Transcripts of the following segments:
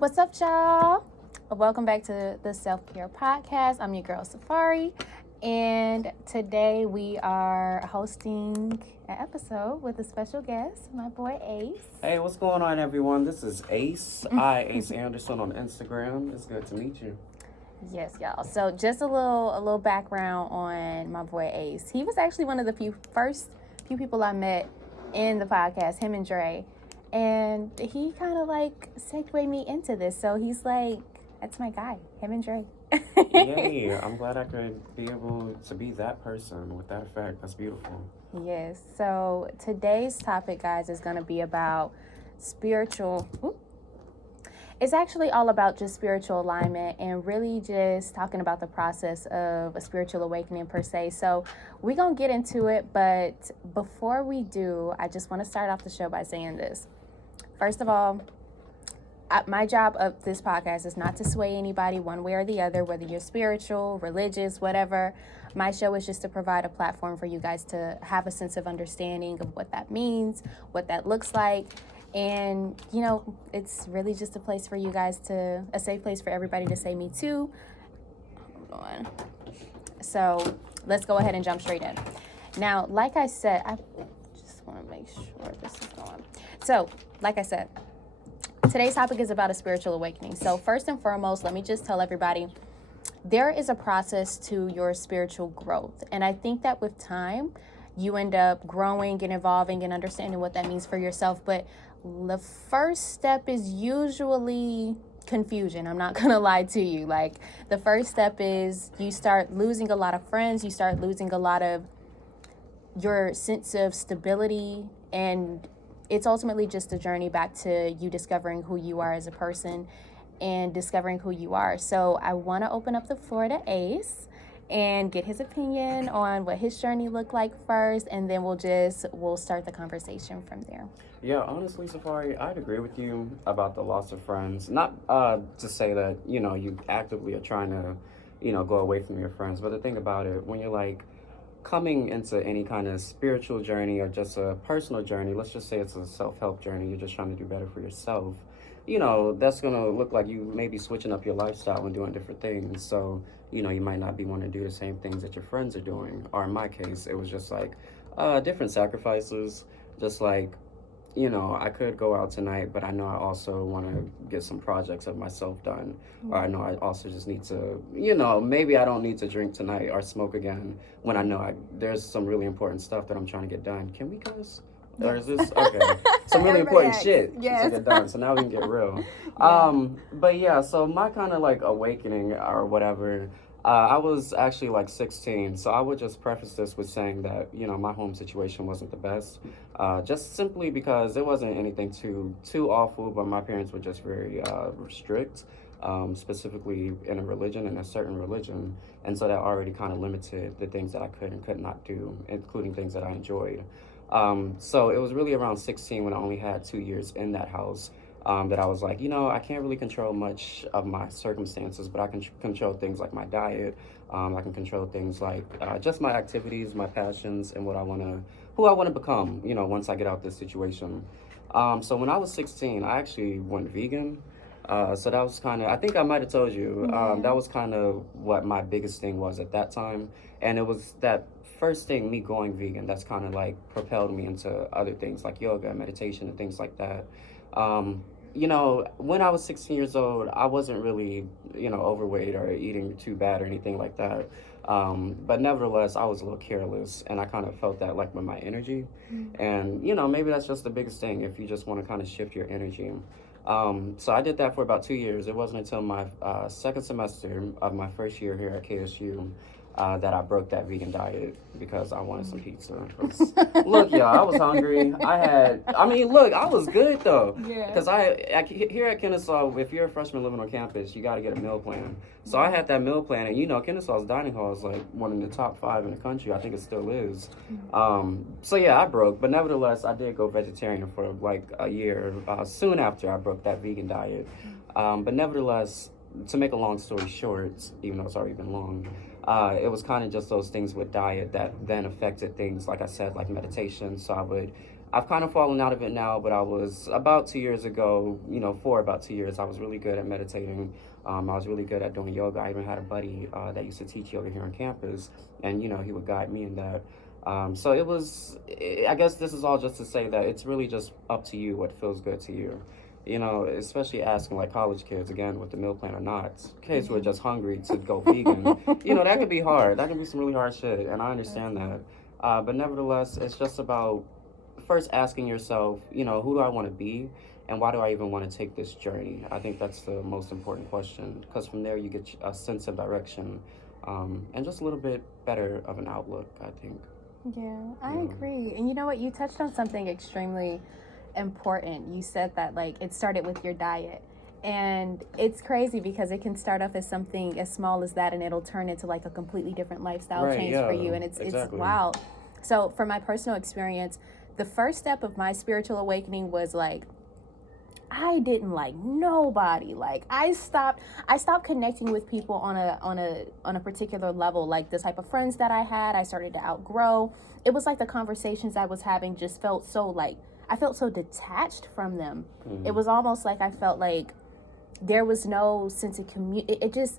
What's up, y'all? Welcome back to the Self Care Podcast. I'm your girl, Safari, and today we are hosting an episode with a special guest, my boy Ace. Hey, what's going on, everyone? This is Ace. Ace Anderson on Instagram. It's good to meet you. Yes, y'all. So just a little background on my boy Ace. He was actually one of the first few people I met in the podcast, him and Dre. And he kind of like segued me into this. So he's like, that's my guy, him and Dre. Yay, I'm glad I could be able to be that person with that effect. That's beautiful. Yes. So today's topic, guys, is going to be about spiritual. It's actually all about just spiritual alignment and really just talking about the process of a spiritual awakening per se. So we're going to get into it. But before we do, I just want to start off the show by saying this. First of all, my job of this podcast is not to sway anybody one way or the other, whether you're spiritual, religious, whatever. My show is just to provide a platform for you guys to have a sense of understanding of what that means, what that looks like. And, you know, it's really just a place for you guys a safe place for everybody to say me too. Hold on. So let's go ahead and jump straight in. Now, like I said, I just want to make sure this is going. So, like I said, today's topic is about a spiritual awakening. So first and foremost, let me just tell everybody, there is a process to your spiritual growth. And I think that with time, you end up growing and evolving and understanding what that means for yourself. But the first step is usually confusion. I'm not going to lie to you. Like, the first step is you start losing a lot of friends. You start losing a lot of your sense of stability, and it's ultimately just a journey back to you discovering who you are as a person and discovering who you are. So I want to open up the floor to Ace and get his opinion on what his journey looked like first, and then we'll start the conversation from there. Yeah, honestly, Safari, I'd agree with you about the loss of friends. Not to say that, you actively are trying to, go away from your friends. But the thing about it, when you're like, coming into any kind of spiritual journey or just a personal journey, let's just say it's a self-help journey, you're just trying to do better for yourself, that's going to look like you may be switching up your lifestyle and doing different things. So, you might not be wanting to do the same things that your friends are doing. Or in my case, it was just like different sacrifices, just like, I could go out tonight, but I know I also want to get some projects of myself done. Or I know I also just need to, maybe I don't need to drink tonight or smoke again when I know there's some really important stuff that I'm trying to get done. Can we cuss? Or is this okay? Some really important shit to get done. So now we can get real. But yeah, so my kind of like awakening or whatever, I was actually like 16. So I would just preface this with saying that, my home situation wasn't the best. Just simply because it wasn't anything too awful, but my parents were just very strict. Specifically in a certain religion. And so that already kind of limited the things that I could and could not do, including things that I enjoyed. So it was really around 16 when I only had 2 years in that house that I was like, I can't really control much of my circumstances, but I can control things like my diet. I can control things like just my activities, my passions, and who I want to become, once I get out this situation. So when I was 16, I actually went vegan. So that was kind of, I think I might have told you, that was kind of what my biggest thing was at that time. And it was that first thing, me going vegan, that's kind of like propelled me into other things like yoga, meditation, and things like that. When I was 16 years old, I wasn't really, overweight or eating too bad or anything like that. But nevertheless, I was a little careless, and I kind of felt that like with my energy. And, maybe that's just the biggest thing if you just want to kind of shift your energy. So I did that for about 2 years. It wasn't until my second semester of my first year here at KSU that I broke that vegan diet because I wanted some pizza. Look, y'all, I was hungry. I was good though. Yeah. Because here at Kennesaw, if you're a freshman living on campus, you got to get a meal plan. So I had that meal plan, and Kennesaw's dining hall is like one of the top 5 in the country. I think it still is. So yeah, I broke, but nevertheless, I did go vegetarian for like a year. Soon after I broke that vegan diet, but nevertheless, to make a long story short, even though it's already been long. It was kind of just those things with diet that then affected things, like I said, like meditation. So I would I've kind of fallen out of it now, but I was about 2 years ago, for about 2 years, I was really good at meditating. I was really good at doing yoga. I even had a buddy that used to teach yoga here on campus, and he would guide me in that. So I guess this is all just to say that it's really just up to you what feels good to you. Especially asking like college kids again with the meal plan or not. Kids who are just hungry to go vegan. That could be hard. That can be some really hard shit, and I understand that. But nevertheless, it's just about first asking yourself, who do I want to be, and why do I even want to take this journey? I think that's the most important question, because from there you get a sense of direction, and just a little bit better of an outlook, I think. Yeah, I Yeah. agree. And you know what? You touched on something extremely important. You said that like it started with your diet. And it's crazy because it can start off as something as small as that and it'll turn into like a completely different lifestyle Right, change yeah, for you. And it's exactly. wild. So from my personal experience, the first step of my spiritual awakening was like I didn't like nobody. Like I stopped connecting with people on a particular level. Like the type of friends that I had, I started to outgrow. It was like the conversations I was having just felt so like I felt so detached from them. It was almost like I felt like there was no sense of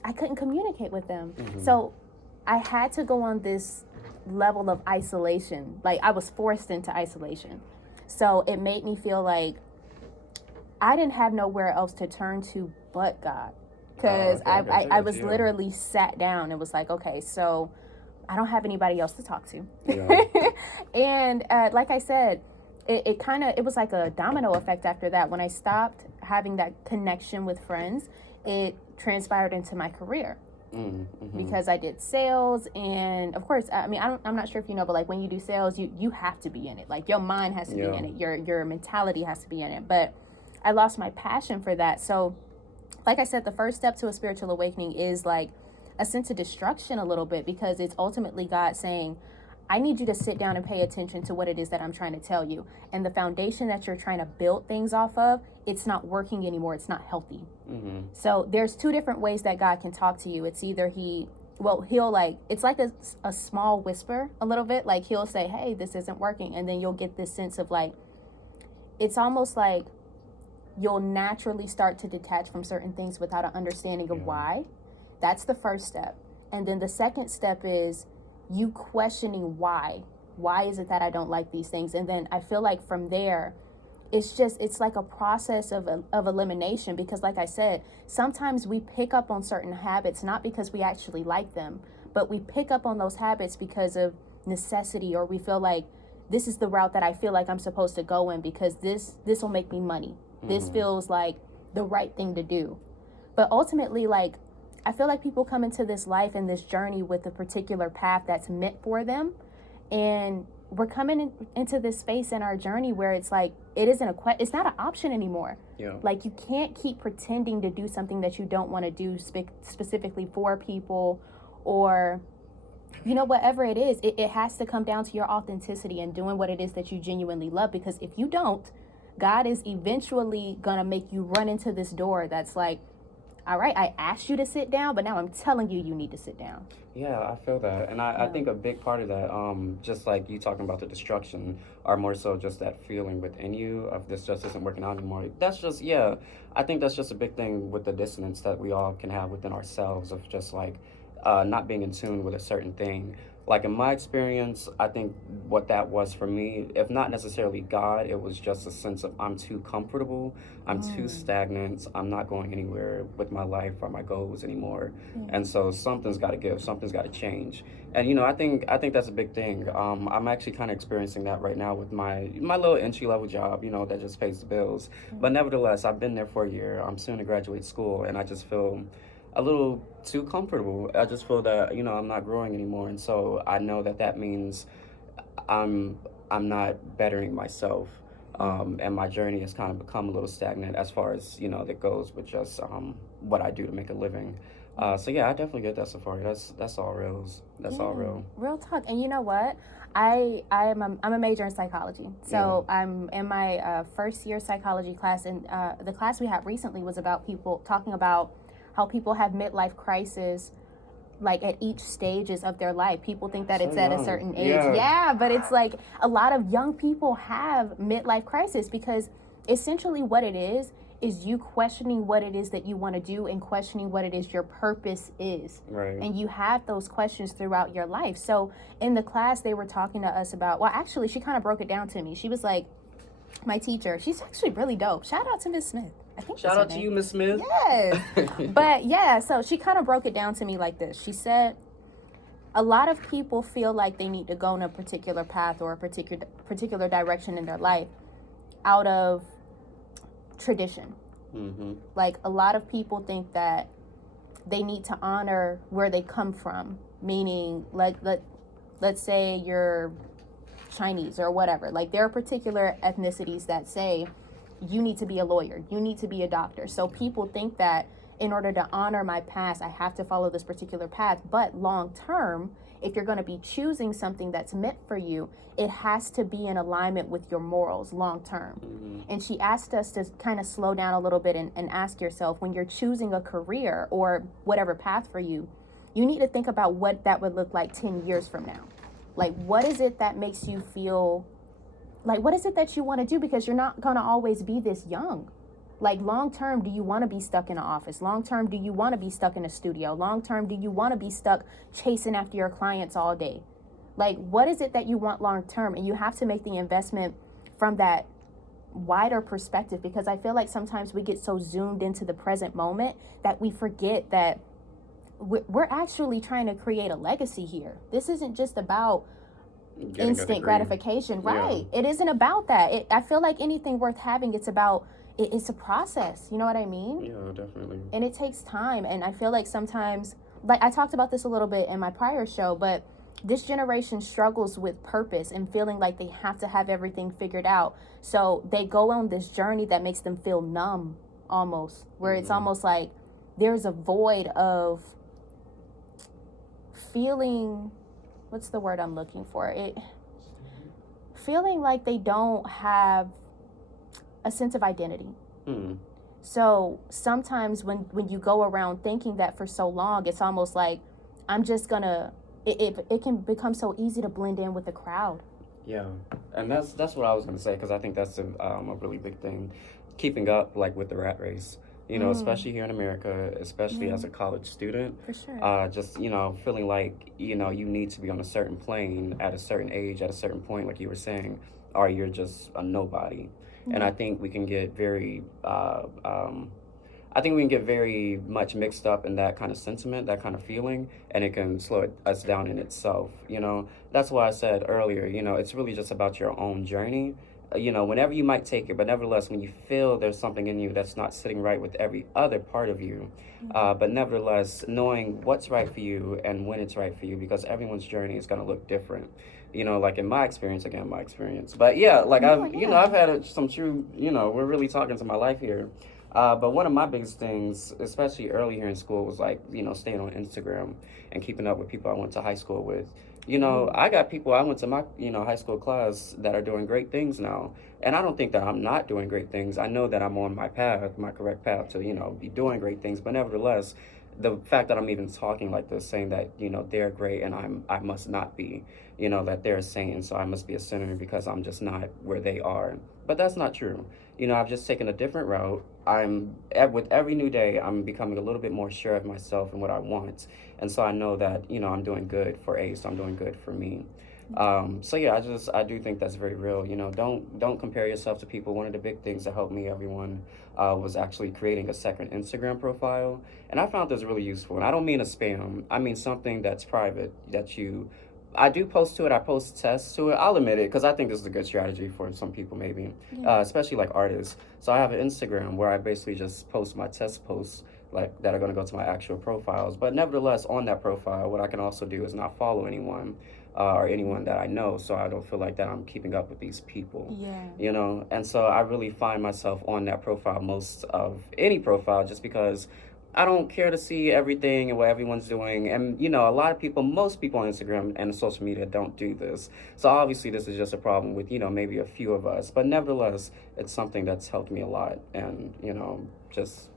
I couldn't communicate with them. So I had to go on this level of isolation. Like I was forced into isolation. So it made me feel like I didn't have nowhere else to turn to but God. Because I was literally sat down. It was like, okay, so I don't have anybody else to talk to. Yeah. And like I said, it was like a domino effect after that. When I stopped having that connection with friends, it transpired into my career. Because I did sales, and of course, I mean, I'm not sure if you know, but like when you do sales, you have to be in it. Like your mind has to be in it. Your mentality has to be in it. But I lost my passion for that. So, like I said, the first step to a spiritual awakening is like a sense of destruction a little bit, because it's ultimately God saying, I need you to sit down and pay attention to what it is that I'm trying to tell you. And the foundation that you're trying to build things off of, it's not working anymore. It's not healthy. So there's two different ways that God can talk to you. It's either he'll like, it's like a small whisper a little bit. Like he'll say, hey, this isn't working. And then you'll get this sense of like, it's almost like you'll naturally start to detach from certain things without an understanding of why. That's the first step. And then the second step is you questioning why. Why is it that I don't like these things? And then I feel like from there, it's like a process of elimination, because like I said, sometimes we pick up on certain habits, not because we actually like them, but we pick up on those habits because of necessity, or we feel like this is the route that I feel like I'm supposed to go in because this will make me money. This feels like the right thing to do. But ultimately, like, I feel like people come into this life and this journey with a particular path that's meant for them. And we're coming into this space in our journey where it's like, it's not an option anymore. Yeah. Like you can't keep pretending to do something that you don't want to do specifically for people, or, whatever it is, it has to come down to your authenticity and doing what it is that you genuinely love. Because if you don't, God is eventually going to make you run into this door that's like, all right, I asked you to sit down, but now I'm telling you, you need to sit down. Yeah, I feel that. And I think a big part of that, just like you talking about the destruction, are more so just that feeling within you of this just isn't working out anymore. That's just, I think that's just a big thing with the dissonance that we all can have within ourselves of just like not being in tune with a certain thing. Like in my experience, I think what that was for me, if not necessarily God, it was just a sense of I'm too comfortable, I'm too stagnant, I'm not going anywhere with my life or my goals anymore. And so something's got to give, something's got to change. And I think that's a big thing. I'm actually kind of experiencing that right now with my little entry level job, that just pays the bills. But nevertheless, I've been there for a year. I'm soon to graduate school, and I just feel a little too comfortable. I just feel that I'm not growing anymore, and so I know that means I'm not bettering myself, and my journey has kind of become a little stagnant as far as that goes with just what I do to make a living. So yeah, I definitely get that, Safari. That's all real. That's all real. Real talk. And you know what? I'm a major in psychology. So I'm in my first year psychology class, and the class we had recently was about people talking about how people have midlife crisis like at each stages of their life. People think that So it's at a young. certain age. Yeah. Yeah, but it's like a lot of young people have midlife crisis because essentially what it is you questioning what it is that you want to do and questioning what it is your purpose is. Right. And you have those questions throughout your life. So in the class, they were talking to us about, well, actually, she kind of broke it down to me. She was like, my teacher, she's actually really dope. Shout out to Miss Smith. I think Shout out to you, Miss Smith. Yes. But yeah, so she kind of broke it down to me like this. She said, a lot of people feel like they need to go in a particular path or a particular direction in their life out of tradition. Mm-hmm. Like a lot of people think that they need to honor where they come from, meaning like let's say you're Chinese or whatever. Like there are particular ethnicities that say you need to be a lawyer, you need to be a doctor. So people think that in order to honor my past, I have to follow this particular path. But long term, if you're going to be choosing something that's meant for you, it has to be in alignment with your morals long term. Mm-hmm. And she asked us to kind of slow down a little bit and ask yourself, when you're choosing a career or whatever path for you, you need to think about what that would look like 10 years from now. Like, what is it that makes you feel like, what is it that you want to do? Because you're not going to always be this young. Like long term, do you want to be stuck in an office? Long term, do you want to be stuck in a studio? Long term, do you want to be stuck chasing after your clients all day? Like, what is it that you want long term? And you have to make the investment from that wider perspective, because I feel like sometimes we get so zoomed into the present moment that we forget that we're actually trying to create a legacy here. This isn't just about instant gratification, right? Yeah. It isn't about that. I feel like anything worth having, it's about it's a process. You know what I mean? Yeah, definitely. And it takes time. And I feel like sometimes, like I talked about this a little bit in my prior show, but this generation struggles with purpose and feeling like they have to have everything figured out. So they go on this journey that makes them feel numb almost, where it's almost like there's a void of feeling, what's the word I'm looking for? Feeling like they don't have a sense of identity. So sometimes when you go around thinking that for so long, it's almost like I'm just gonna, it can become so easy to blend in with the crowd. Yeah, and that's what I was gonna say, because I think that's a really big thing, keeping up like with the rat race. You know, especially here in America, especially as a college student. For sure. Just, you know, feeling like, you know, you need to be on a certain plane at a certain age, at a certain point, like you were saying, or you're just a nobody. And I think we can get very, very much mixed up in that kind of sentiment, that kind of feeling, and it can slow us down in itself. You know, that's why I said earlier, you know, it's really just about your own journey. You know, whenever you might take it, but nevertheless, when you feel there's something in you that's not sitting right with every other part of you, but nevertheless, knowing what's right for you and when it's right for you, because everyone's journey is going to look different. You know, like in my experience, but yeah, like I've had some true, you know, we're really talking to my life here. But one of my biggest things, especially early here in school, was like, you know, staying on Instagram and keeping up with people I went to high school with. You know, I got people I went to my, you know, high school class that are doing great things now. And I don't think that I'm not doing great things. I know that I'm on my path, my correct path to, you know, be doing great things. But nevertheless, the fact that I'm even talking like this, saying that, you know, they're great and I must not be, you know, that they're a saint, so I must be a sinner because I'm just not where they are. But that's not true. You know, I've just taken a different route. With every new day, I'm becoming a little bit more sure of myself and what I want. And so I know that, you know, I'm doing good for Ace, I'm doing good for me. So yeah, I do think that's very real. You know, don't compare yourself to people. One of the big things that helped me, everyone, was actually creating a second Instagram profile. And I found this really useful. And I don't mean a spam. I mean something that's private, I do post to it. I post tests to it. I'll admit it, because I think this is a good strategy for some people, maybe, especially like artists. So I have an Instagram where I basically just post my test posts, like that are going to go to my actual profiles. But nevertheless, on that profile, what I can also do is not follow anyone or anyone that I know, so I don't feel like that I'm keeping up with these people. Yeah. You know, and so I really find myself on that profile most of any profile, just because I don't care to see everything and what everyone's doing. And, you know, most people on Instagram and social media don't do this. So obviously this is just a problem with, you know, maybe a few of us. But nevertheless, it's something that's helped me a lot. And, you know, just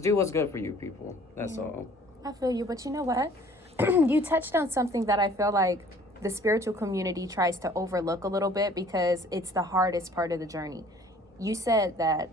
do what's good for you, people. That's all. I feel you, but you know what? You touched on something that I feel like the spiritual community tries to overlook a little bit because it's the hardest part of the journey. You said that,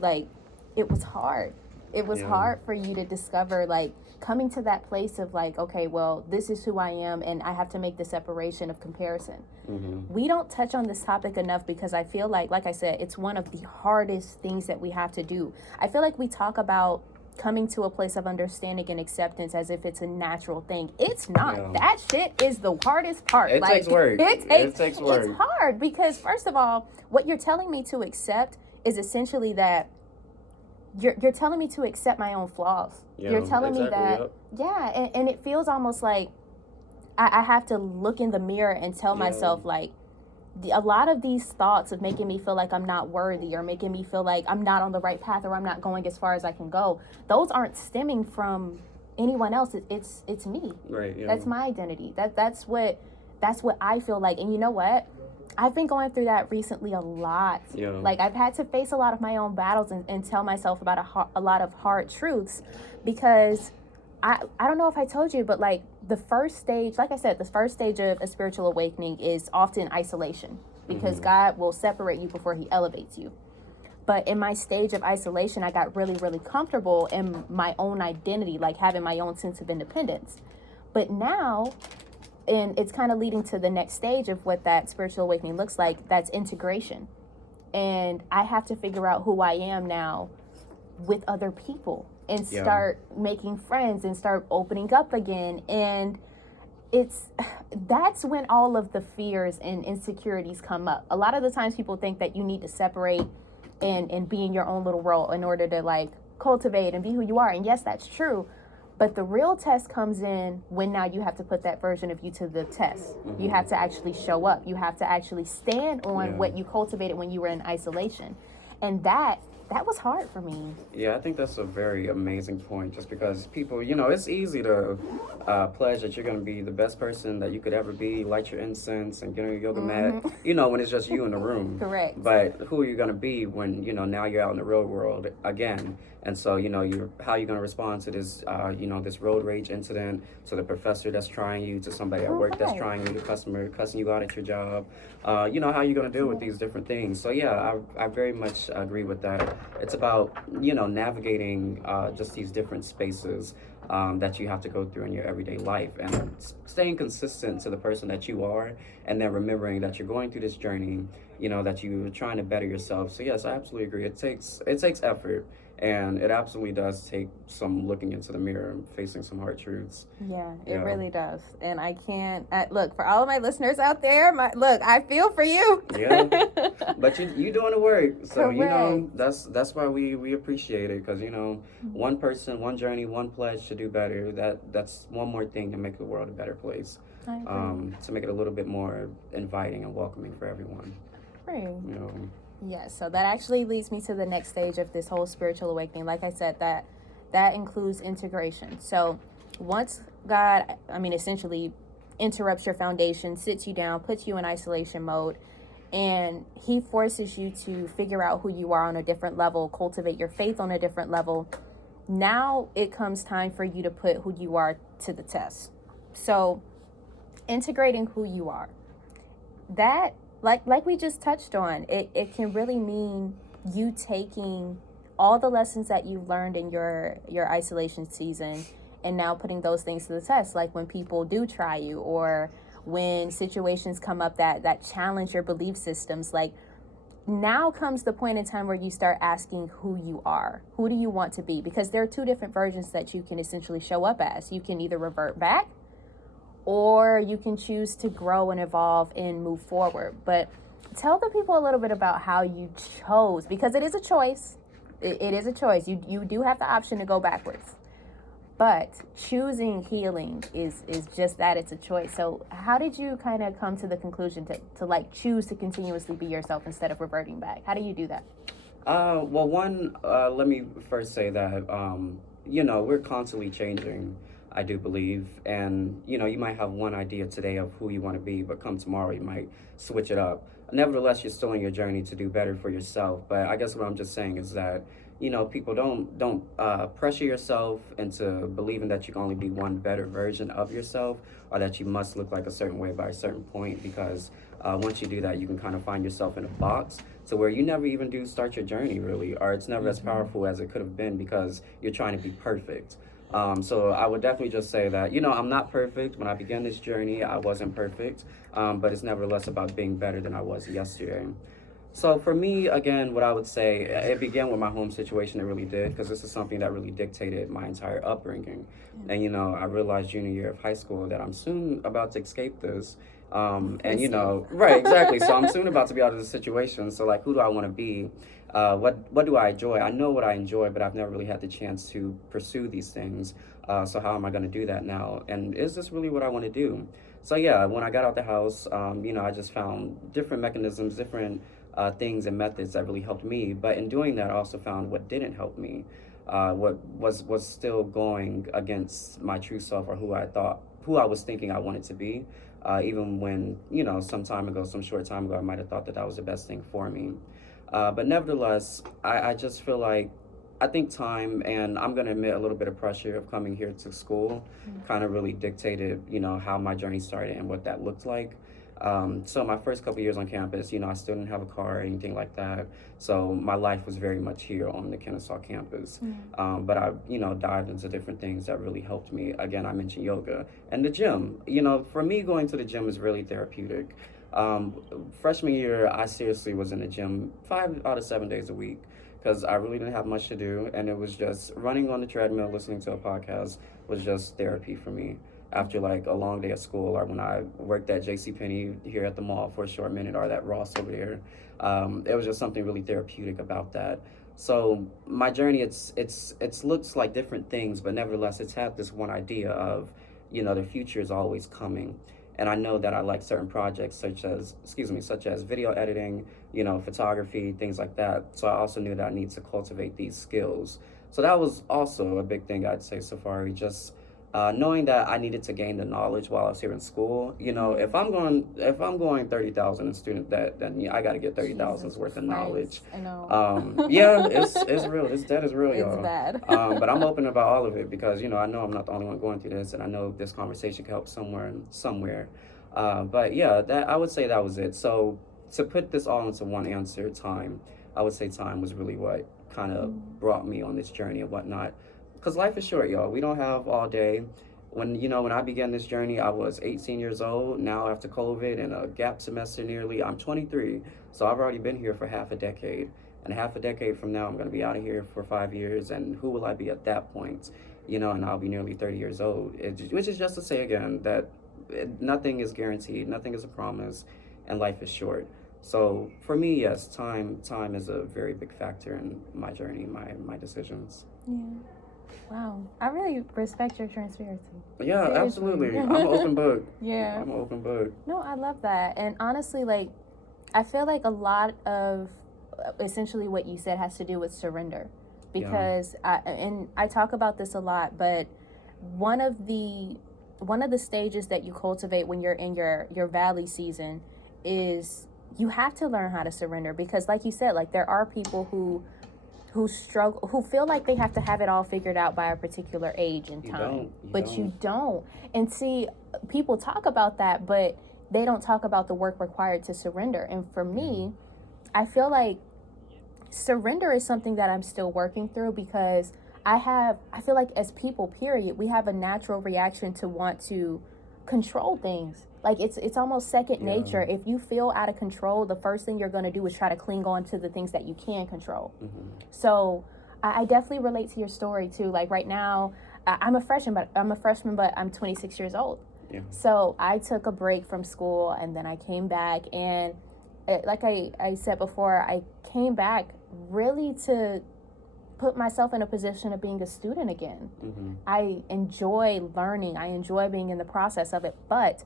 like, it was hard. It was Yeah. hard for you to discover, like, coming to that place of, like, okay, well, this is who I am, and I have to make the separation of comparison. Mm-hmm. We don't touch on this topic enough because I feel like I said, it's one of the hardest things that we have to do. I feel like we talk about coming to a place of understanding and acceptance as if it's a natural thing. It's not. Yeah. That shit is the hardest part. It takes work. It takes work. It's hard because, first of all, what you're telling me to accept is essentially that you're telling me to accept my own flaws. Yeah, You're telling me exactly, that, yep. yeah, and it feels almost like I have to look in the mirror and tell Yeah. myself, like, a lot of these thoughts of making me feel like I'm not worthy or making me feel like I'm not on the right path or I'm not going as far as I can go, those aren't stemming from anyone else. It's me. Right. Yeah. That's my identity. That's what I feel like. And you know what? I've been going through that recently a lot. Yeah. Like, I've had to face a lot of my own battles and tell myself about a lot of hard truths because I don't know if I told you, but like the first stage, like I said, the first stage of a spiritual awakening is often isolation because Mhm. God will separate you before he elevates you. But in my stage of isolation, I got really, really comfortable in my own identity, like having my own sense of independence. But now, and it's kind of leading to the next stage of what that spiritual awakening looks like, that's integration. And I have to figure out who I am now with other people and Yeah. start making friends and start opening up again. And that's when all of the fears and insecurities come up. A lot of the times people think that you need to separate and be in your own little world in order to like cultivate and be who you are. And yes, that's true. But the real test comes in when now you have to put that version of you to the test. Mm-hmm. You have to actually show up. You have to actually stand on Yeah. what you cultivated when you were in isolation. And that was hard for me. Yeah, I think that's a very amazing point. Just because people, it's easy to pledge that you're going to be the best person that you could ever be, light your incense and get on your yoga mat, when it's just you in the room. Correct. But who are you going to be when, now you're out in the real world again? And so, how you're going to respond to this, this road rage incident, to the professor that's trying you, to somebody at work that's Right. trying you, the customer cussing you out at your job, how you're going to deal with these different things. So, yeah, I very much agree with that. It's about, navigating just these different spaces that you have to go through in your everyday life and staying consistent to the person that you are, and then remembering that you're going through this journey, that you're trying to better yourself. So, yes, I absolutely agree. It takes effort. And it absolutely does take some looking into the mirror and facing some hard truths. Yeah, it Yeah. really does. And I can't look for all of my listeners out there. I feel for you. Yeah, but you doing the work, so Correct. that's why we appreciate it, because one person, one journey, one pledge to do better. That's one more thing to make the world a better place. I agree. To make it a little bit more inviting and welcoming for everyone. Agree. Yes, so that actually leads me to the next stage of this whole spiritual awakening. Like I said, that includes integration. So once God, essentially interrupts your foundation, sits you down, puts you in isolation mode, and he forces you to figure out who you are on a different level, cultivate your faith on a different level. Now it comes time for you to put who you are to the test. So integrating who you are, that like we just touched on, it can really mean you taking all the lessons that you've learned in your isolation season and now putting those things to the test, like when people do try you or when situations come up that challenge your belief systems. Like, now comes the point in time where you start asking who you are. Who do you want to be? Because there are two different versions that you can essentially show up as. You can either revert back, or you can choose to grow and evolve and move forward. But tell the people a little bit about how you chose, because it is a choice. It is a choice. You do have the option to go backwards. But choosing healing is just that. It's a choice. So how did you kind of come to the conclusion to like choose to continuously be yourself instead of reverting back? How do you do that? Well, let me first say that, we're constantly changing. I do believe. And, you know, you might have one idea today of who you want to be, but come tomorrow, you might switch it up. Nevertheless, you're still on your journey to do better for yourself. But I guess what I'm just saying is that, you know, people don't pressure yourself into believing that you can only be one better version of yourself, or that you must look like a certain way by a certain point, because once you do that, you can kind of find yourself in a box to where you never even do start your journey really, or it's never as powerful as it could have been because you're trying to be perfect. So I would definitely just say that, you know, I'm not perfect. When I began this journey, I wasn't perfect, but it's nevertheless about being better than I was yesterday. So for me, again, what I would say, it began with my home situation. It really did, because this is something that really dictated my entire upbringing. And, you know, I realized junior year of high school that I'm soon about to escape this. And, you know, right, exactly. So I'm soon about to be out of this situation. So, like, who do I want to be? What do I enjoy? I know what I enjoy, but I've never really had the chance to pursue these things. So how am I going to do that now? And is this really what I want to do? So yeah, when I got out the house, you know, I just found different mechanisms, different things and methods that really helped me. But in doing that, I also found what didn't help me, what was still going against my true self, or who I was thinking I wanted to be. Even when, you know, some short time ago, I might have thought that was the best thing for me. But nevertheless, I just feel like, I think time, and I'm going to admit a little bit of pressure of coming here to school, kind of really dictated, you know, how my journey started and what that looked like. So my first couple years on campus, you know, I still didn't have a car or anything like that. So my life was very much here on the Kennesaw campus. But I, you know, dived into different things that really helped me. Again, I mentioned yoga and the gym. You know, for me, going to the gym is really therapeutic. Freshman year, I seriously was in the gym 5 out of 7 days a week, because I really didn't have much to do, and it was just running on the treadmill, listening to a podcast was just therapy for me. After like a long day at school, or when I worked at JCPenney here at the mall for a short minute, or that Ross over there, it was just something really therapeutic about that. So my journey, it's looks like different things, but nevertheless, it's had this one idea of, you know, the future is always coming. And I know that I like certain projects such as video editing, you know, photography, things like that. So I also knew that I need to cultivate these skills. So that was also a big thing, I'd say, Safari, just knowing that I needed to gain the knowledge while I was here in school. You know, if I'm going 30,000 in student debt, then yeah, I got to get 30,000's worth of knowledge. I know. Yeah, it's real. This debt is real, It's y'all. bad. But I'm open about all of it, because, you know, I know I'm not the only one going through this, and I know this conversation can help somewhere. But yeah, that I would say that was it. So to put this all into one answer, time. I would say time was really what kind of brought me on this journey and whatnot. Because life is short, y'all. We don't have all day. When I began this journey, I was 18 years old. Now, after COVID and a gap semester nearly, I'm 23. So I've already been here for half a decade. And half a decade from now, I'm going to be out of here for 5 years. And who will I be at that point? You know, and I'll be nearly 30 years old. Which is just to say, again, that nothing is guaranteed. Nothing is a promise. And life is short. So for me, yes, time is a very big factor in my journey, my decisions. Yeah. Wow. I really respect your transparency. Yeah, Seriously. absolutely. I'm an open book. Yeah. I'm an open book. No, I love that. And honestly, like, I feel like a lot of essentially what you said has to do with surrender. Because I talk about this a lot, but one of the stages that you cultivate when you're in your valley season is you have to learn how to surrender. Because like you said, like, there are people who struggle, who feel like they have to have it all figured out by a particular age and time. You don't. And see, people talk about that, but they don't talk about the work required to surrender. And for me, I feel like surrender is something that I'm still working through, because I feel like as people, period, we have a natural reaction to want to control things. Like, it's almost second nature. If you feel out of control, the first thing you're going to do is try to cling on to the things that you can control. So I definitely relate to your story too. Like, right now, I'm a freshman, but I'm 26 years old. Yeah. So I took a break from school, and then I came back, and like I said before, I came back really to put myself in a position of being a student again. I enjoy learning. I enjoy being in the process of it. But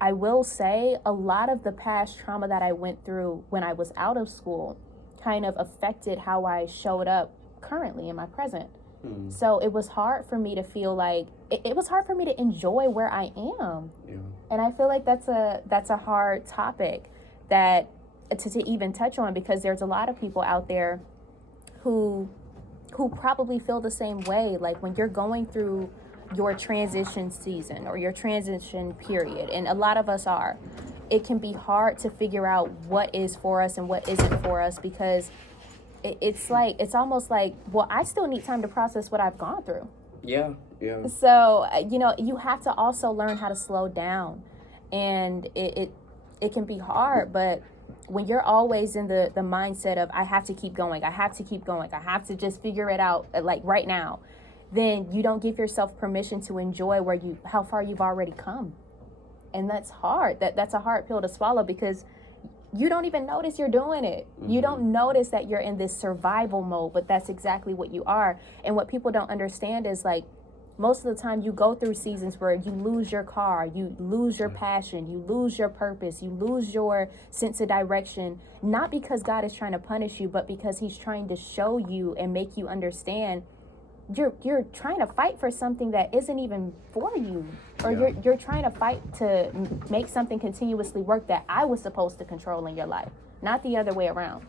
I will say a lot of the past trauma that I went through when I was out of school kind of affected how I showed up currently in my present. So it was hard for me to feel like it was hard for me to enjoy where I am. Yeah. And I feel like that's a hard topic that to even touch on, because there's a lot of people out there who probably feel the same way. Like when you're going through your transition season or your transition period, and a lot of us are, it can be hard to figure out what is for us and what isn't for us, because it's almost like, well, I still need time to process what I've gone through. Yeah. So, you have to also learn how to slow down, and it can be hard, but when you're always in the mindset of, I have to keep going, I have to just figure it out like right now, then you don't give yourself permission to enjoy how far you've already come. And that's hard. That's a hard pill to swallow, because you don't even notice you're doing it. You don't notice that you're in this survival mode, but that's exactly what you are. And what people don't understand is, like, most of the time you go through seasons where you lose your car, you lose your passion, you lose your purpose, you lose your sense of direction, not because God is trying to punish you, but because he's trying to show you and make you understand you're trying to fight for something that isn't even for you, or you're trying to fight to make something continuously work that I was supposed to control in your life, not the other way around.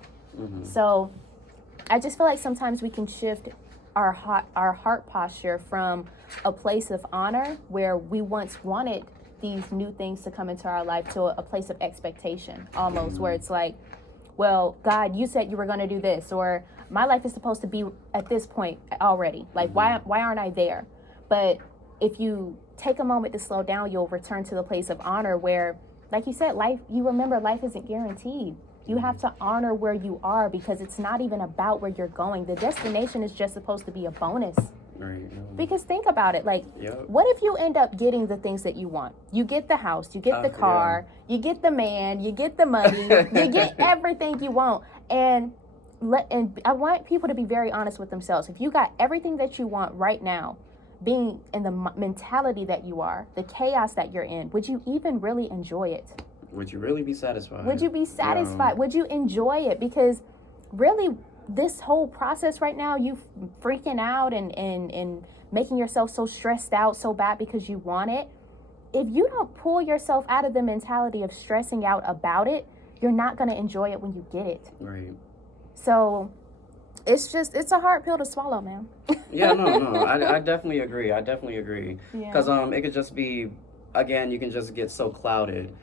So I just feel like sometimes we can shift our heart posture from a place of honor, where we once wanted these new things to come into our life, to a place of expectation, almost, where it's like, well, God, you said you were going to do this, or my life is supposed to be at this point already. Like, why aren't I there? But if you take a moment to slow down, you'll return to the place of honor, where, like you said, life isn't guaranteed. You have to honor where you are, because it's not even about where you're going. The destination is just supposed to be a bonus. Right. Because think about it, like, what if you end up getting the things that you want? You get the house, you get the car, you get the man, you get the money, you get everything you want. And I want people to be very honest with themselves. If you got everything that you want right now, being in the mentality that you are, the chaos that you're in, would you even really enjoy it? Would you really be satisfied? Would you be satisfied? Would you enjoy it? Because really, this whole process right now, you freaking out and making yourself so stressed out so bad because you want it, if you don't pull yourself out of the mentality of stressing out about it, you're not going to enjoy it when you get it. Right. So it's a hard pill to swallow, man. No, I definitely agree. Because it could just be, again, you can just get so clouded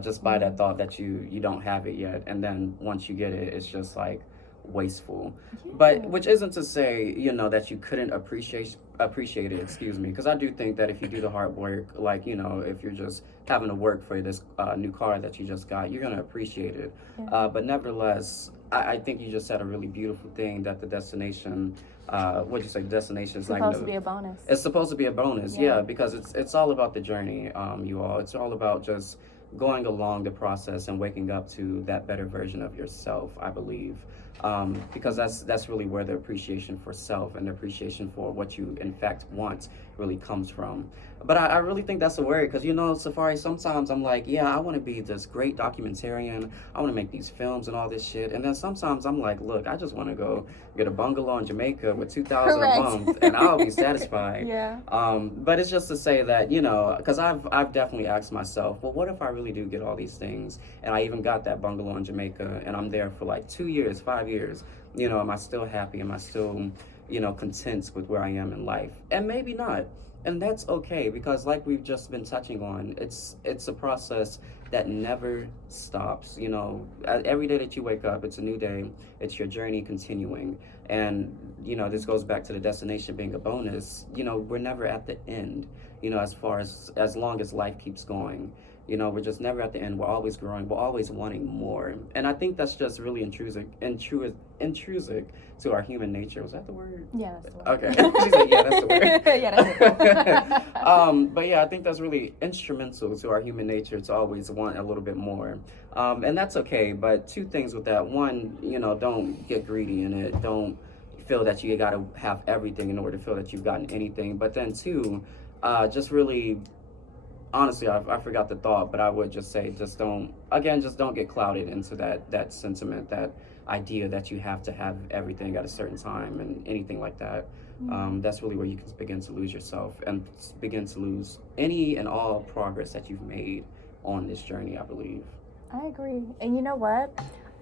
just by that thought that you don't have it yet, and then once you get it, it's just like wasteful. But which isn't to say that you couldn't appreciate it, because I do think that if you do the hard work, like if you're just having to work for this new car that you just got, you're gonna appreciate it. But nevertheless, I think you just said a really beautiful thing, that the destination, what'd you say, destination is supposed to be a bonus. It's supposed to be a bonus, because it's all about the journey, you all. It's all about just going along the process and waking up to that better version of yourself, I believe. Because that's really where the appreciation for self and the appreciation for what you in fact want really comes from. But I really think that's a worry, because Safari, sometimes I'm like, I want to be this great documentarian, I want to make these films and all this shit, and then sometimes I'm like, look, I just want to go get a bungalow in Jamaica with $2,000 a month and I'll be satisfied. But it's just to say that, because I've definitely asked myself, well, what if I really do get all these things, and I even got that bungalow in Jamaica, and I'm there for like 2 years, 5 years, am I still happy? Am I still, content with where I am in life? And maybe not. And that's okay, because like we've just been touching on, it's a process that never stops. Every day that you wake up, it's a new day. It's your journey continuing. And, this goes back to the destination being a bonus. We're never at the end, as long as life keeps going. We're just never at the end. We're always growing. We're always wanting more. And I think that's just really intrusive to our human nature. Was that the word? Yeah, that's the word. Okay. She said, yeah, that's the word. Yeah, that's the word. But I think that's really instrumental to our human nature to always want a little bit more. And that's okay. But two things with that. One, don't get greedy in it. Don't feel that you got to have everything in order to feel that you've gotten anything. But then two, just really honestly, I forgot the thought, but I would just say, just don't get clouded into that sentiment, that idea that you have to have everything at a certain time and anything like that. That's really where you can begin to lose yourself and begin to lose any and all progress that you've made on this journey, I believe. I agree. And you know what?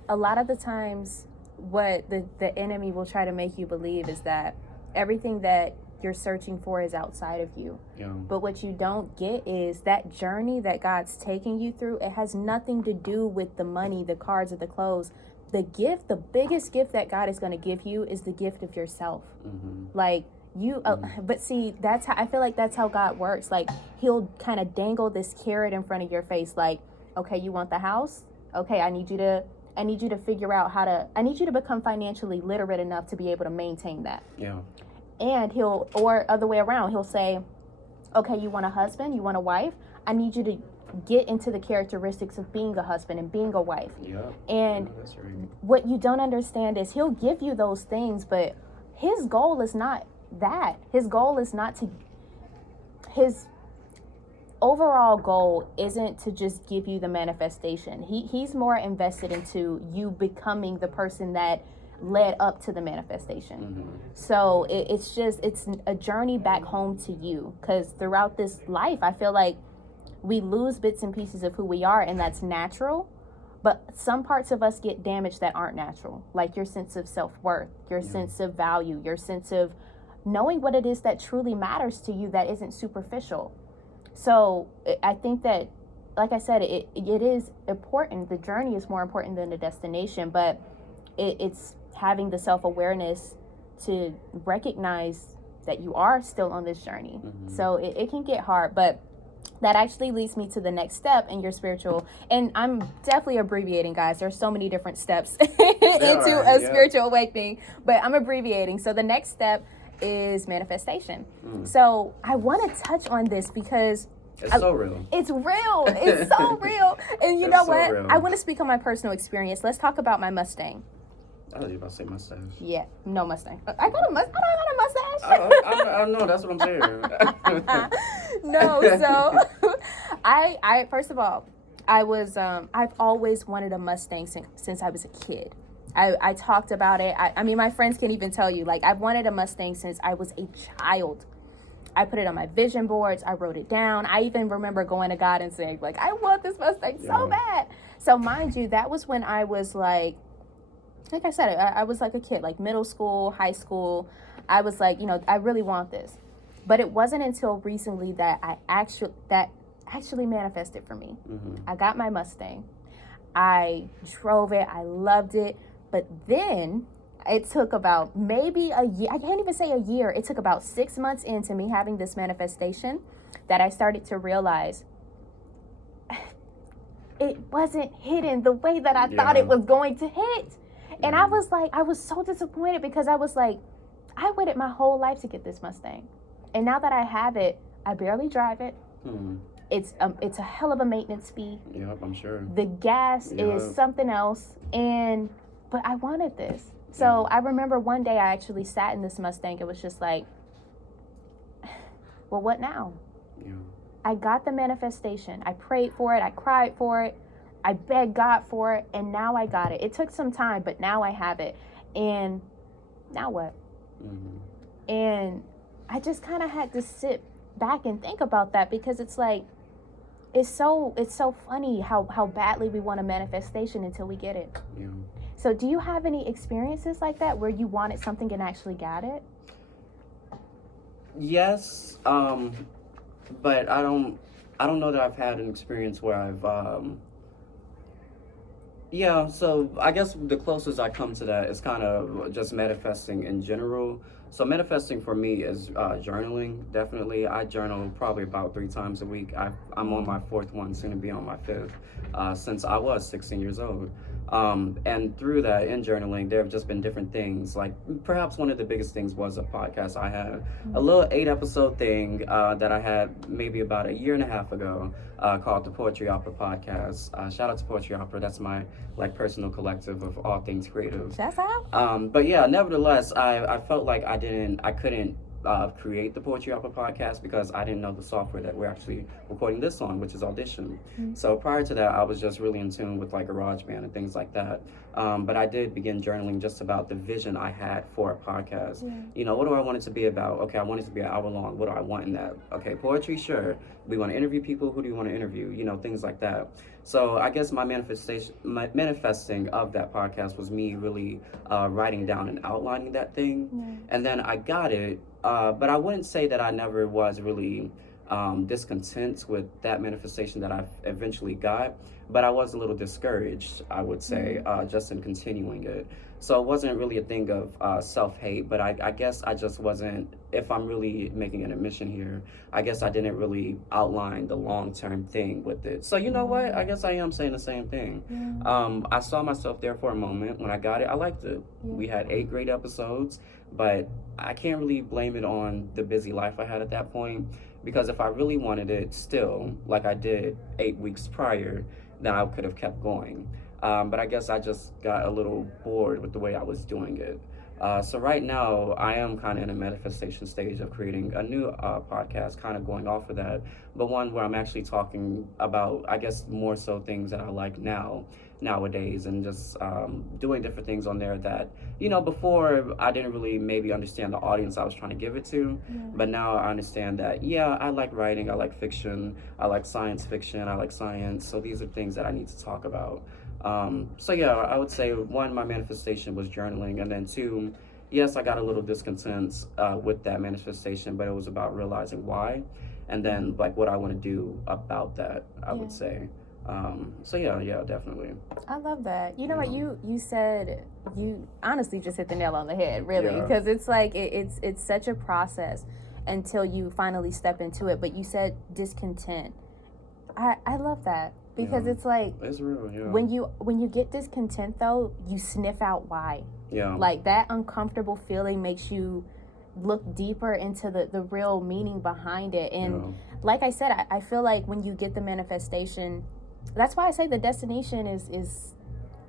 A lot of the times, what the enemy will try to make you believe is that everything that you're searching for is outside of you. Yeah. But what you don't get is that journey that God's taking you through, it has nothing to do with the money, the cars, or the clothes. The gift, the biggest gift that God is going to give you is the gift of yourself. Like, you but see, that's how I feel like that's how God works. Like, he'll kind of dangle this carrot in front of your face, like, okay, you want the house? Okay, I need you to figure out I need you to become financially literate enough to be able to maintain that. Yeah. And or other way around, he'll say, okay, you want a husband, you want a wife? I need you to get into the characteristics of being a husband and being a wife. Yeah. And that's right. What you don't understand is he'll give you those things, but his goal is not that. His goal is not to, his overall goal isn't to just give you the manifestation. He's more invested into you becoming the person that led up to the manifestation. So it's a journey back home to you, because throughout this life, I feel like we lose bits and pieces of who we are, and that's natural. But some parts of us get damaged that aren't natural, like your sense of self-worth, your sense of value, your sense of knowing what it is that truly matters to you that isn't superficial. So I think that, like I said, it is important. The journey is more important than the destination, but it's having the self-awareness to recognize that you are still on this journey. So it can get hard, but that actually leads me to the next step in your spiritual, and I'm definitely abbreviating, guys. There's so many different steps into a spiritual awakening, but I'm abbreviating. So the next step is manifestation. So I want to touch on this because it's so real. It's real. It's so real. And you know what? Real. I want to speak on my personal experience. Let's talk about my Mustang. I thought you were about to say mustache. Yeah, no Mustang. I got a Mustang. I don't got a mustache. I know. That's what I'm saying. No, so I first of all, I've always wanted a Mustang since I was a kid. I talked about it. I mean, my friends can even tell you, like, I've wanted a Mustang since I was a child. I put it on my vision boards. I wrote it down. I even remember going to God and saying, like, I want this Mustang so bad. So mind you, that was when I was like I said, I was like a kid, like middle school, high school. I was like, I really want this. But it wasn't until recently that actually manifested for me. I got my Mustang. I drove it. I loved it. But then it took about maybe a year. I can't even say a year. It took about 6 months into me having this manifestation that I started to realize it wasn't hitting the way that I thought it was going to hit. And I was so disappointed, because I was like, I waited my whole life to get this Mustang. And now that I have it, I barely drive it. It's a hell of a maintenance fee. Yep, I'm sure. The gas is something else. But I wanted this. So I remember one day I actually sat in this Mustang. It was just like, well, what now? Yeah. I got the manifestation. I prayed for it. I cried for it. I begged God for it, and now I got it. It took some time, but now I have it. And now what? And I just kind of had to sit back and think about that, because it's like, it's so funny how badly we want a manifestation until we get it. Yeah. So do you have any experiences like that where you wanted something and actually got it? Yes, but I don't know that I've had an experience where I've so I guess the closest I come to that is kind of just manifesting in general. So manifesting for me is journaling, definitely. I journal probably about 3 times a week. I'm on my 4th one, soon to be on my 5th, since I was 16 years old. And through that, in journaling, there have just been different things. Like, perhaps one of the biggest things was a podcast I had, a little 8-episode thing that I had maybe about a year and a half ago, called the Poetry Opera Podcast. Shout out to Poetry Opera. That's my personal collective of all things creative. That's out. But yeah, nevertheless, I felt like I couldn't create the Poetry Opera podcast because I didn't know the software that we're actually recording this on, which is Audition. So prior to that, I was just really in tune with like GarageBand and things like that. But I did begin journaling just about the vision I had for a podcast. You know, what do I want it to be about? Okay, I want it to be an hour long. What do I want in that? Okay, poetry, sure. We want to interview people. Who do you want to interview? You know, things like that. So I guess my manifesting of that podcast was me really writing down and outlining that thing. And then I got it, but I wouldn't say that I never was really discontent with that manifestation that I eventually got, but I was a little discouraged, I would say, just in continuing it. So it wasn't really a thing of self-hate, but I guess I just wasn't, if I'm really making an admission here, I guess I didn't really outline the long-term thing with it. So you know what? I guess I am saying the same thing. I saw myself there for a moment. When I got it, I liked it. We had 8 great episodes, but I can't really blame it on the busy life I had at that point, because if I really wanted it still, like I did 8 weeks prior, then I could have kept going. But I guess I just got a little bored with the way I was doing it. So right now, I am kind of in a manifestation stage of creating a new podcast, kind of going off of that, but one where I'm actually talking about, I guess, more so things that I like nowadays, and just doing different things on there that, you know, before I didn't really maybe understand the audience I was trying to give it to, but now I understand that, yeah, I like writing, I like fiction, I like science fiction, I like science, so these are things that I need to talk about. So yeah, I would say 1, my manifestation was journaling, and then 2, yes, I got a little discontent with that manifestation, but it was about realizing why, and then like what I want to do about that, I would say. So yeah, definitely. I love that. You know what, you said, you honestly just hit the nail on the head, really, because it's like it's such a process until you finally step into it. But you said discontent. I love that. Because it's like, it's real, when you get discontent though, you sniff out why. Like that uncomfortable feeling makes you look deeper into the real meaning behind it. And like I said, I feel like when you get the manifestation, that's why I say the destination is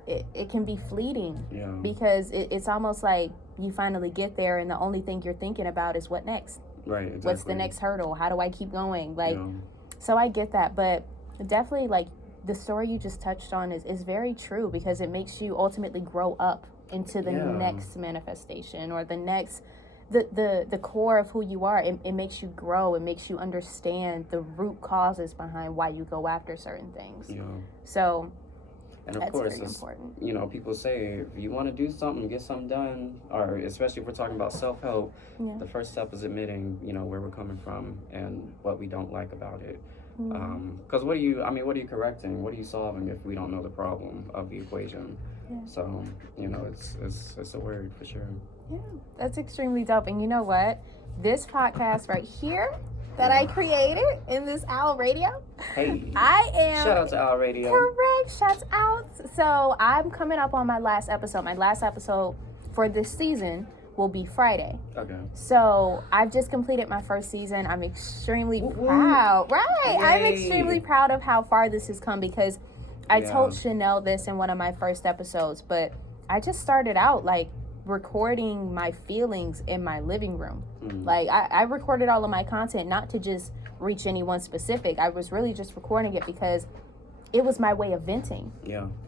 it can be fleeting. Because it's almost like you finally get there and the only thing you're thinking about is what next. Right, exactly. What's the next hurdle? How do I keep going? Like, so I get that, but definitely like the story you just touched on is very true, because it makes you ultimately grow up into the next manifestation, or the next the core of who you are. It makes you grow. It makes you understand the root causes behind why you go after certain things. So and of course, it's important. You know, people say if you want to do something, get something done, or especially if we're talking about self-help, the first step is admitting, you know, where we're coming from and what we don't like about it. Because what are you correcting? What are you solving if we don't know the problem of the equation? So, you know, it's a word for sure. Yeah, that's extremely dope. And you know what? This podcast right here that I created in this Owl Radio. Hey, I am. Shout out to Owl Radio. Correct. Shouts out. So I'm coming up on my last episode. My last episode for this season will be Friday. Okay. So I've just completed my first season. I'm extremely proud. Right. Yay. I'm extremely proud of how far this has come, because I told Chanel this in one of my first episodes, but I just started out like recording my feelings in my living room. Like I recorded all of my content not to just reach anyone specific. I was really just recording it because it was my way of venting.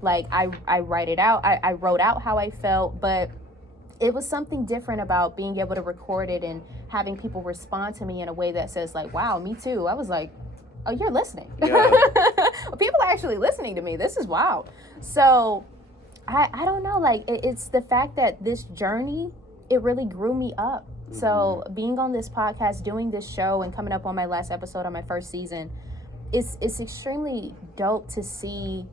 Like I write it out. I wrote out how I felt, but it was something different about being able to record it and having people respond to me in a way that says like, wow, me too. I was like, oh, you're listening. People are actually listening to me. This is wild. So I don't know, like it's the fact that this journey, it really grew me up. So being on this podcast, doing this show, and coming up on my last episode on my first season, it's extremely dope to see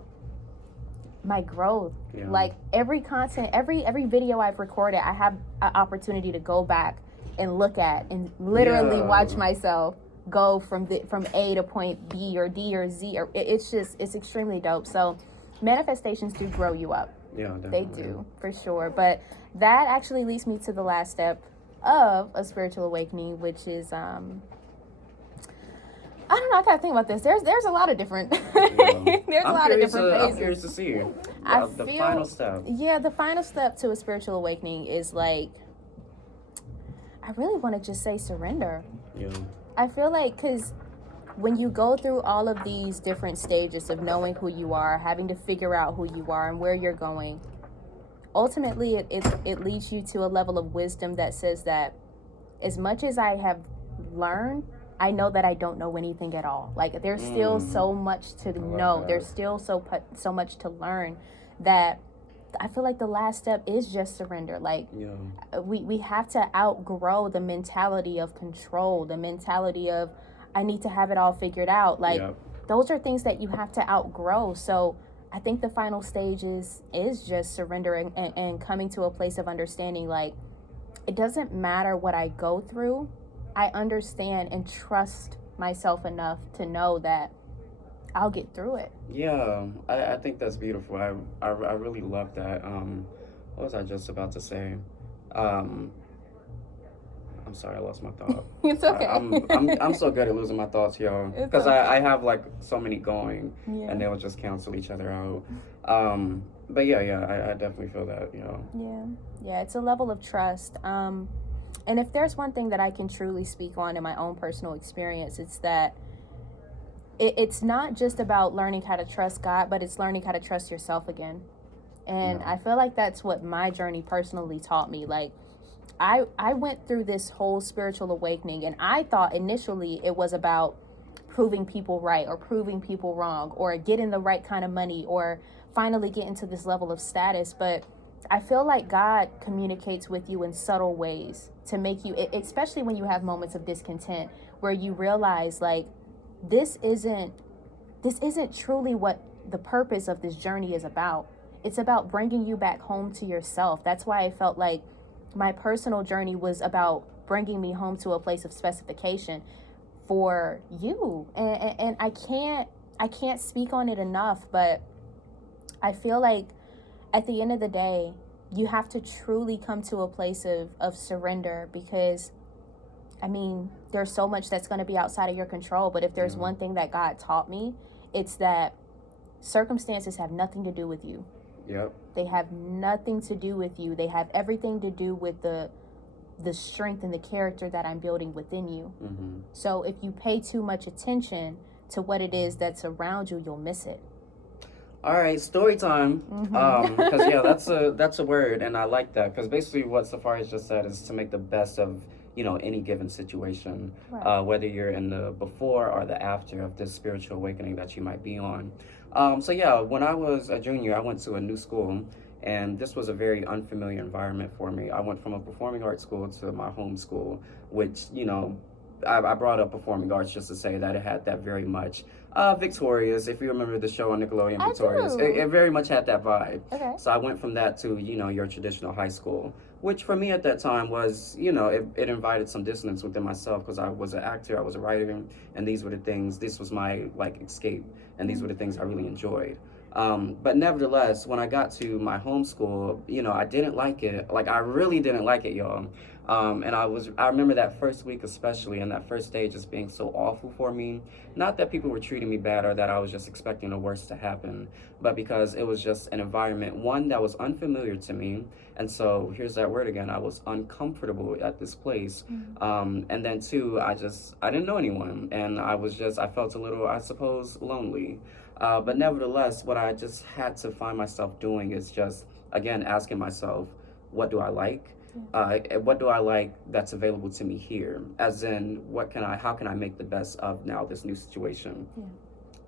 my growth. Like every content, every video I've recorded, I have an opportunity to go back and look at and literally watch myself go from A to point B or D or Z, or it's extremely dope. So manifestations do grow you up. They do, for sure. But that actually leads me to the last step of a spiritual awakening, which is I don't know, I gotta think about this. There's a lot of different there's a lot of different phases. I'm curious to see the final step. Yeah, the final step to a spiritual awakening is like, I really want to just say surrender. Yeah. I feel like because when you go through all of these different stages of knowing who you are, having to figure out who you are and where you're going, ultimately it leads you to a level of wisdom that says that as much as I have learned, I know that I don't know anything at all. Like there's still so much to know. There's still so much to learn that I feel like the last step is just surrender. Like we have to outgrow the mentality of control, the mentality of I need to have it all figured out. Like those are things that you have to outgrow. So I think the final stage is just surrendering and coming to a place of understanding. Like it doesn't matter what I go through. I understand and trust myself enough to know that I'll get through it. Yeah, I think that's beautiful. I really love that. What was I just about to say? I'm sorry, I lost my thought. It's okay. I'm so good at losing my thoughts, y'all, because okay. I have like so many going, and they'll just cancel each other out. But yeah, I definitely feel that, you know. Yeah, it's a level of trust. And if there's one thing that I can truly speak on in my own personal experience, it's that it's not just about learning how to trust God, but it's learning how to trust yourself again. And I feel like that's what my journey personally taught me. Like I went through this whole spiritual awakening, and I thought initially it was about proving people right or proving people wrong or getting the right kind of money or finally getting to this level of status. But I feel like God communicates with you in subtle ways to make you, especially when you have moments of discontent where you realize like this isn't truly what the purpose of this journey is about. It's about bringing you back home to yourself. That's why I felt like my personal journey was about bringing me home to a place of specification for you. And I can't speak on it enough, but I feel like at the end of the day, you have to truly come to a place of surrender, because I mean, there's so much that's going to be outside of your control. But if there's one thing that God taught me, it's that circumstances have nothing to do with you. Yep. They have nothing to do with you. They have everything to do with the strength and the character that I'm building within you. Mm-hmm. So if you pay too much attention to what it is that's around you, you'll miss it. All right, story time. Because that's a word, and I like that, because basically what Safari just said is to make the best of any given situation, Right. Whether you're in the before or the after of this spiritual awakening that you might be on. When I was a junior, I went to a new school, and this was a very unfamiliar environment for me. I went from a performing arts school to my home school, which I brought up performing arts just to say that it had that very much Victorious. If you remember the show on Nickelodeon, Victorious, it very much had that vibe. Okay. So I went from that to your traditional high school, which for me at that time was it invited some dissonance within myself, because I was an actor, I was a writer, and these were the things. This was my escape, and these were the things I really enjoyed. But nevertheless, when I got to my home school, I didn't like it. Like, I really didn't like it, y'all. And I remember that first week especially, and that first day just being so awful for me. Not that people were treating me bad or that I was just expecting the worst to happen, but because it was just an environment, one, that was unfamiliar to me. And so here's that word again, I was uncomfortable at this place. And then two, I didn't know anyone, and I felt a little, I suppose, lonely. But nevertheless, what I just had to find myself doing is just, again, asking myself, what do I like? What do I like that's available to me here? As in, how can I make the best of now this new situation?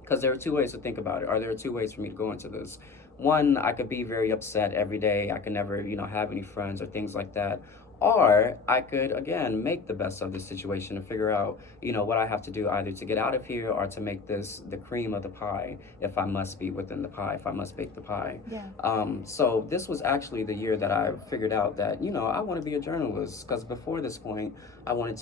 Because there are two ways to think about it. Or there are two ways for me to go into this. One, I could be very upset every day. I could never, have any friends or things like that. Or I could, again, make the best of the situation and figure out, what I have to do either to get out of here or to make this the cream of the pie, if I must be within the pie, if I must bake the pie. So this was actually the year that I figured out that, I want to be a journalist, because before this point, I wanted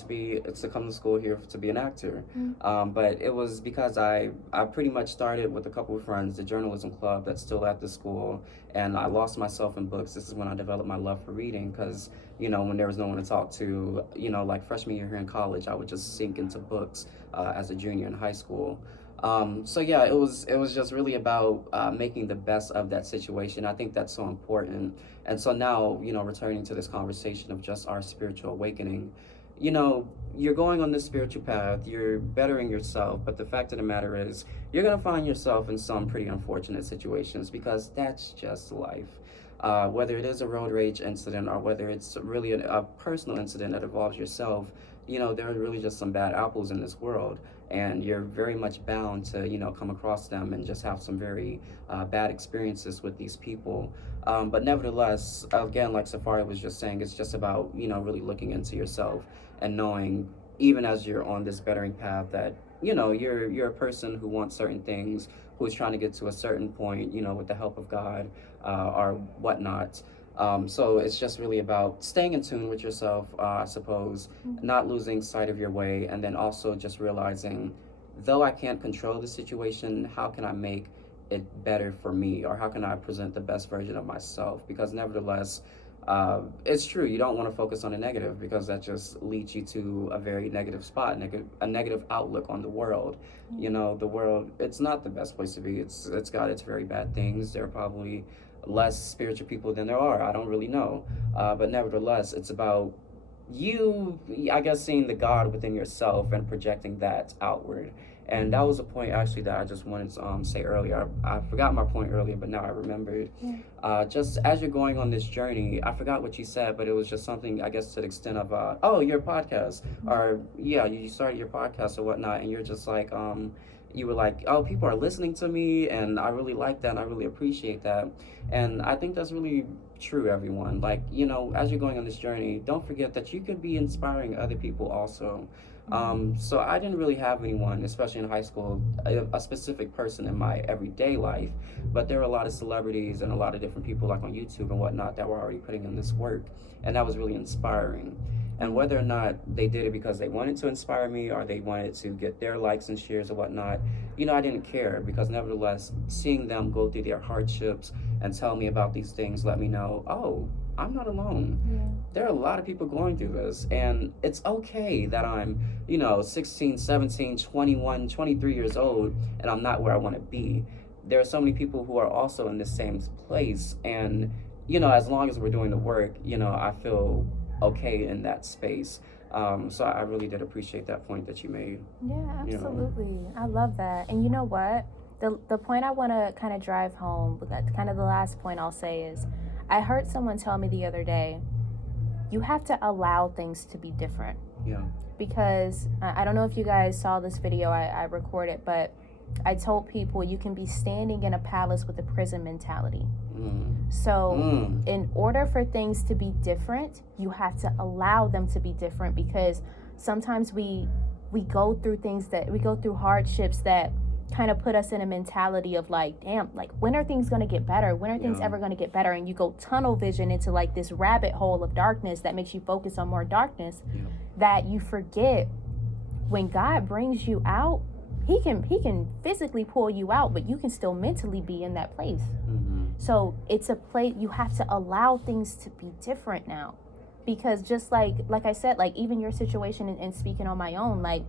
to come to school here to be an actor. But it was because I pretty much started with a couple of friends, the journalism club that's still at the school, and I lost myself in books. This is when I developed my love for reading, because when there was no one to talk to, like freshman year here in college, I would just sink into books as a junior in high school. So yeah, it was just really about making the best of that situation. I think that's so important. And so now, returning to this conversation of just our spiritual awakening, you're going on this spiritual path, you're bettering yourself, but the fact of the matter is, you're gonna find yourself in some pretty unfortunate situations because that's just life. Whether it is a road rage incident or whether it's really a personal incident that involves yourself, there are really just some bad apples in this world, and you're very much bound to come across them and just have some very bad experiences with these people. But nevertheless, again, like Safari was just saying, it's just about really looking into yourself and knowing, even as you're on this bettering path, that you're a person who wants certain things, who is trying to get to a certain point, with the help of God or whatnot. So it's just really about staying in tune with yourself, I suppose, not losing sight of your way, and then also just realizing, though I can't control the situation, how can I make it better for me, or how can I present the best version of myself? Because nevertheless, it's true, you don't want to focus on the negative because that just leads you to a very negative spot, a negative outlook on the world. The world, it's not the best place to be. It's got its very bad things. There are probably less spiritual people than there are. I don't really know. But nevertheless, it's about you, I guess, seeing the God within yourself and projecting that outward. And that was a point actually that I just wanted to say earlier. I forgot my point earlier, but now I remembered. Just as you're going on this journey, I forgot what you said, but it was just something, I guess, to the extent of, your podcast, or yeah, you started your podcast or whatnot, and you're just like, you were like, oh, people are listening to me, and I really like that, and I really appreciate that. And I think that's really true, everyone. Like, as you're going on this journey, don't forget that you could be inspiring other people also. So I didn't really have anyone, especially in high school, a specific person in my everyday life, but there were a lot of celebrities and a lot of different people like on YouTube and whatnot that were already putting in this work, and that was really inspiring. And whether or not they did it because they wanted to inspire me or they wanted to get their likes and shares or whatnot, I didn't care, because nevertheless, seeing them go through their hardships and tell me about these things let me know, oh, I'm not alone. There are a lot of people going through this, and it's okay that I'm, 16, 17, 21, 23 years old, and I'm not where I want to be. There are so many people who are also in the same place, and, as long as we're doing the work, I feel okay in that space. So I really did appreciate that point that you made. Yeah, absolutely. I love that. And you know what? The point I want to kind of drive home, kind of the last point I'll say is, I heard someone tell me the other day, you have to allow things to be different. Yeah. Because I don't know if you guys saw this video I recorded, but I told people you can be standing in a palace with a prison mentality. So in order for things to be different, you have to allow them to be different, because sometimes we go through hardships that kind of put us in a mentality of like, damn, like, when are things going to get better? When are things ever going to get better? And you go tunnel vision into like this rabbit hole of darkness that makes you focus on more darkness, that you forget when God brings you out, he can physically pull you out, but you can still mentally be in that place. So it's a place, you have to allow things to be different now, because just like I said, like even your situation, and speaking on my own, like,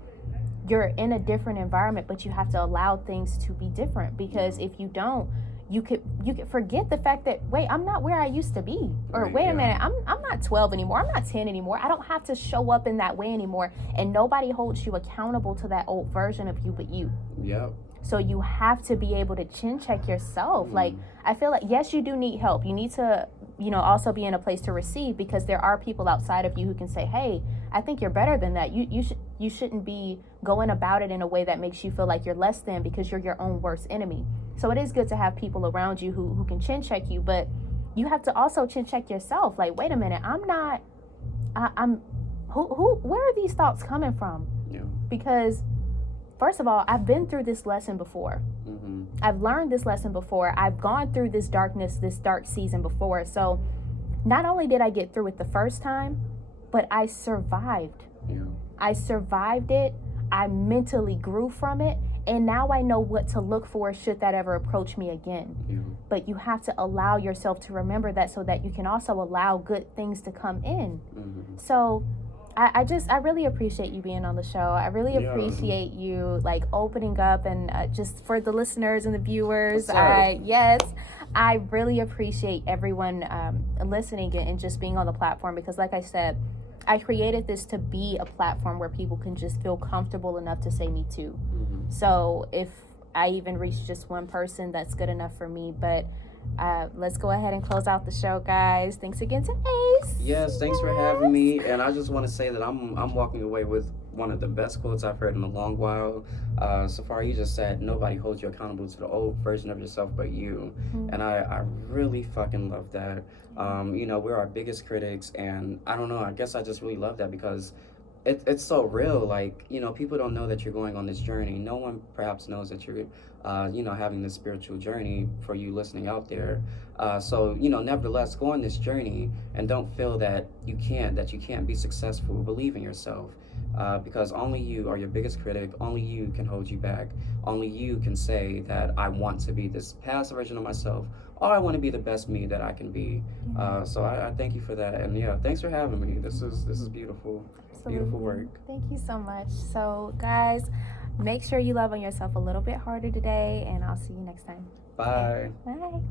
you're in a different environment, but you have to allow things to be different, because if you don't, you could forget the fact that, wait, I'm not where I used to be, or wait a minute, I'm not 12 anymore, I'm not 10 anymore, I don't have to show up in that way anymore, and nobody holds you accountable to that old version of you but you. So you have to be able to chin check yourself. Like, I feel like, yes, you do need help. You need to, also be in a place to receive, because there are people outside of you who can say, hey, I think you're better than that. You shouldn't be going about it in a way that makes you feel like you're less than, because you're your own worst enemy. So it is good to have people around you who can chin check you, but you have to also chin check yourself. Like, wait a minute, where are these thoughts coming from? Because first of all, I've been through this lesson before. I've learned this lesson before. I've gone through this darkness, this dark season before. So not only did I get through it the first time, but I survived. I survived it. I mentally grew from it. And now I know what to look for should that ever approach me again. But you have to allow yourself to remember that, so that you can also allow good things to come in. So I really appreciate you being on the show. I really Yeah. appreciate you like opening up and just for the listeners and the viewers. What's up? Yes, I really appreciate everyone listening and just being on the platform because, like I said, I created this to be a platform where people can just feel comfortable enough to say me too. So if I even reach just one person, that's good enough for me. But let's go ahead and close out the show, guys. Thanks again to Ace. Yes, thanks for having me. And I just want to say that I'm walking away with one of the best quotes I've heard in a long while. Safari, you just said nobody holds you accountable to the old version of yourself but you. And I really fucking love that. You know, we're our biggest critics, and I don't know, I guess I just really love that because it's so real. Like, you know, people don't know that you're going on this journey. No one perhaps knows that you're you know, having this spiritual journey for you listening out there. So, you know, nevertheless, go on this journey and don't feel that you can't be successful. Believe in yourself. Because only you are your biggest critic. Only you can hold you back. Only you can say that I want to be this past version of myself, or I want to be the best me that I can be. So I thank you for that, and yeah, thanks for having me. This is beautiful. Absolutely. Beautiful work. Thank you so much. So, guys, make sure you love on yourself a little bit harder today, and I'll see you next time. Bye. Bye.